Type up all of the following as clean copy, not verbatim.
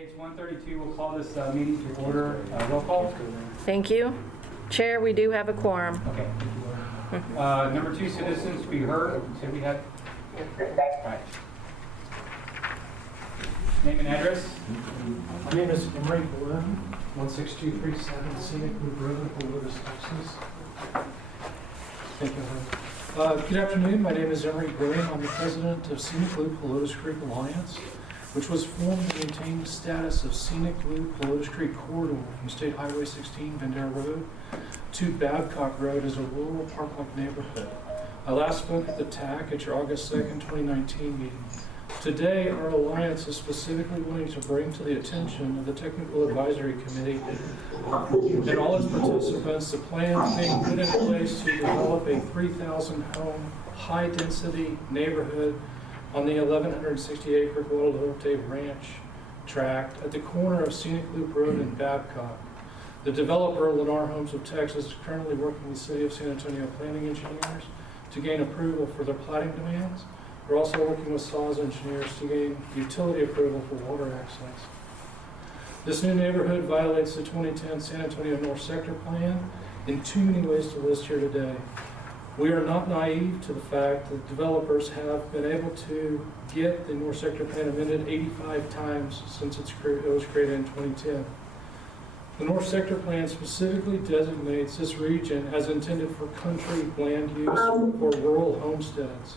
Case 132, we'll call this meeting to order. Roll call. Thank you. Chair, we do have a quorum. Okay, thank you, Lord. Number 2, citizens to be heard. So we have. Right. Name and address. My name is Emery Balloon, 16237 Scenic Loop Road, Guajolote, Texas. Thank you. Good afternoon. My name is Emery Balloon. I'm the president of Scenic Loop Guajolote Creek Alliance, which was formed to maintain the status of Scenic Loop Guajolote Creek corridor from State Highway 16 Bandera Road to Babcock Road as a rural park-like neighborhood. I last spoke at the TAC at your August 2nd, 2019 meeting. Today, our alliance is specifically wanting to bring to the attention of the Technical Advisory Committee and all its participants the plan being put in place to develop a 3,000-home, high-density neighborhood on the 1,160-acre Guajolote Ranch tract at the corner of Scenic Loop Road and Babcock. The developer, Lennar Homes of Texas, is currently working with the City of San Antonio planning engineers to gain approval for their platting demands. We're also working with SAWS engineers to gain utility approval for water access. This new neighborhood violates the 2010 San Antonio North Sector Plan in too many ways to list here today. We are not naive to the fact that developers have been able to get the North Sector Plan amended 85 times since it was created in 2010. The North Sector Plan specifically designates this region as intended for country land use or rural homesteads.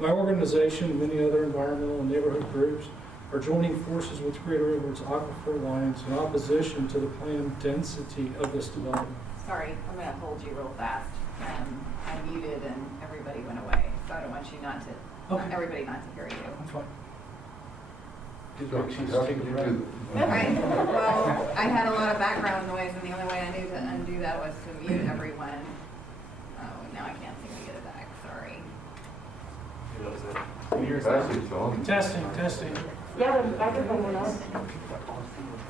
My organization and many other environmental and neighborhood groups are joining forces with Greater River's Aquifer Alliance in opposition to the planned density of this development. Sorry, I'm going to hold you real fast. I muted and everybody went away, so I don't want you not to, everybody not to hear you. I'm fine. Right. Well, I had a lot of background noise, and the only way I knew to undo that was to mute everyone. Oh, and now I can't seem to get it back. Sorry. Testing. Yeah, the microphone went on.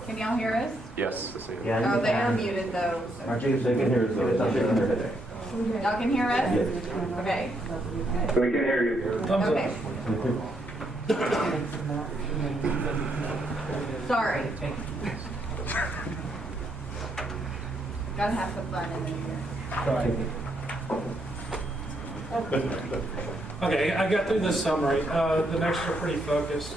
Can y'all hear us? Yes. Yeah, Oh, they are muted though. So. Our Jacob, they can hear us. Y'all can hear us? Yes. Okay. We can hear you. Thumbs Okay. up. Sorry. Gotta have some fun in here. Okay, I got through this summary. The next are pretty focused.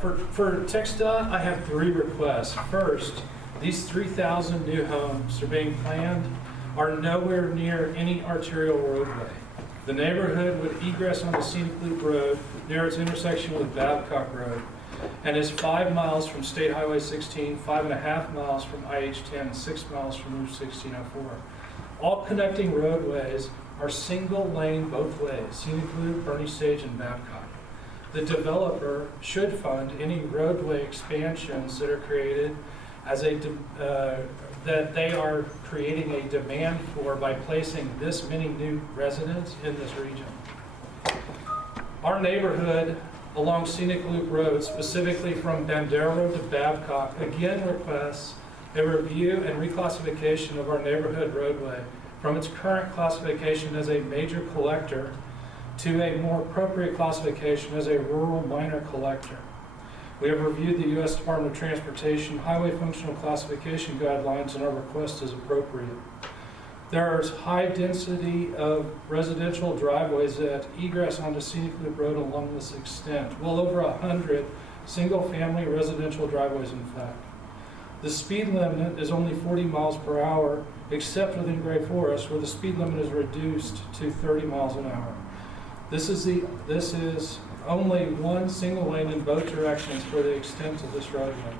For TxDOT, I have 3 requests. First, these 3,000 new homes are being planned are nowhere near any arterial roadway. The neighborhood would egress on the Scenic Loop Road near its intersection with Babcock Road and is 5 miles from State Highway 16, 5.5 miles from IH-10, and 6 miles from Route 1604. All connecting roadways are single lane both ways, Scenic Loop, Bernie Stage, and Babcock. The developer should fund any roadway expansions that are created as that they are creating a demand for by placing this many new residents in this region. Our neighborhood along Scenic Loop Road, specifically from Bandera Road to Babcock, again requests a review and reclassification of our neighborhood roadway from its current classification as a major collector to a more appropriate classification as a rural minor collector. We have reviewed the U.S. Department of Transportation Highway Functional Classification Guidelines, and our request is appropriate. There is high density of residential driveways that egress onto Scenic Loop Road along this extent, well over 100 single-family residential driveways, in fact. The speed limit is only 40 miles per hour, except within Gray Forest, where the speed limit is reduced to 30 miles an hour. This is only one single lane in both directions for the extent of this roadway.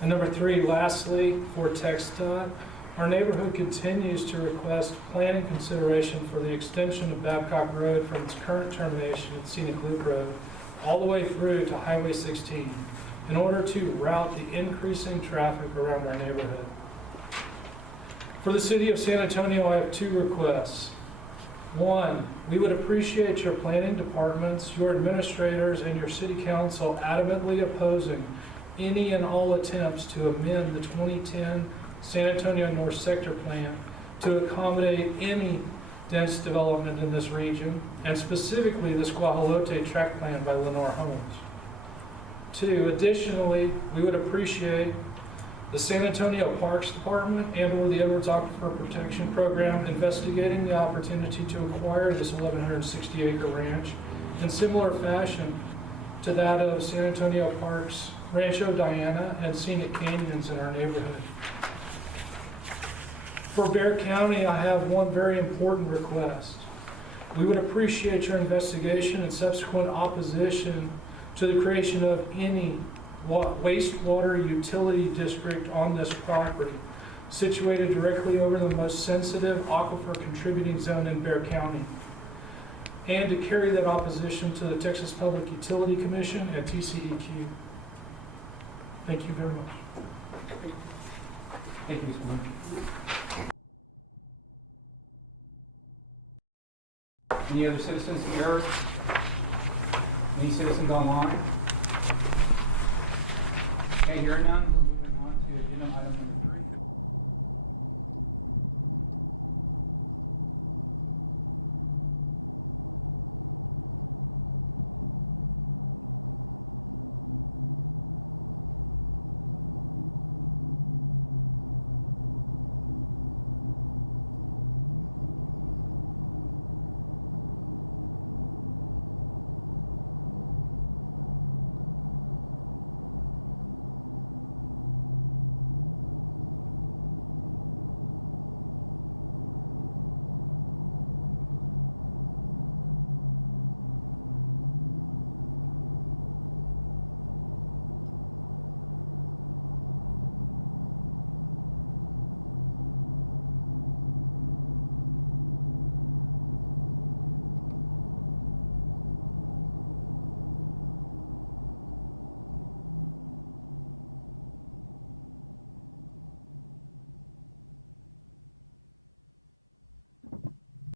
And number 3, lastly, for TxDOT, our neighborhood continues to request planning consideration for the extension of Babcock Road from its current termination at Scenic Loop Road all the way through to Highway 16 in order to route the increasing traffic around our neighborhood. For the City of San Antonio, I have 2 requests. 1, we would appreciate your planning departments, your administrators, and your city council adamantly opposing any and all attempts to amend the 2010 San Antonio North Sector Plan to accommodate any dense development in this region, and specifically this Guajolote tract plan by Lennar Homes. 2, additionally, we would appreciate the San Antonio Parks Department and/or the Edwards Aquifer Protection Program investigating the opportunity to acquire this 1,160-acre ranch in similar fashion to that of San Antonio Parks, Rancho Diana, and Scenic Canyons in our neighborhood. For Bexar County, I have one very important request. We would appreciate your investigation and subsequent opposition to the creation of any wastewater utility district on this property, situated directly over the most sensitive aquifer contributing zone in Bexar County, and to carry that opposition to the Texas Public Utility Commission and TCEQ. Thank you very much. Thank you, Mr. Murphy. Any other citizens to be heard? Any citizens online? Okay, hearing none?